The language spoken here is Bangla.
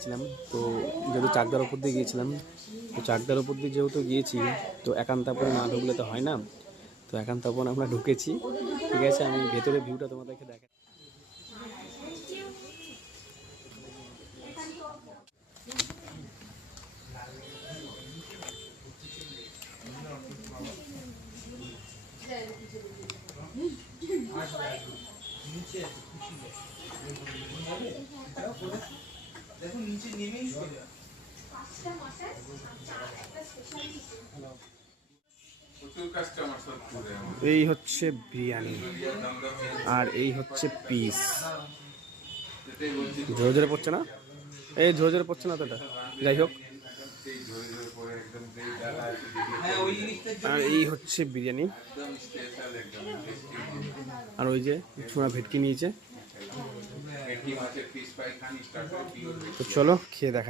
গিয়েছিলাম। তো যেহেতু চাকদার ওপর দিয়ে গিয়েছিলাম, তো চাকদার ওপর দিয়ে যেহেতু গিয়েছি, তো একান্তাপুরে না ঢুকলে তো হয় না। তো একান্তাপুর আমরা ঢুকেছি, ঠিক আছে। আমি ভেতরে ভিউটা তোমাদেরকে দেখাই। এই হচ্ছে বিরিয়ানি আর এই হচ্ছে পিস। ঝোরে ঝোরে পড়ছে না, এই ঝোরে ঝোরে পড়ছে না তোটা, যাই হোক। আর এই হচ্ছে বিরিয়ানি, আর ওই যে ছোড়া ভেটকি নিয়েছে। তো চলো খেয়ে দেখা।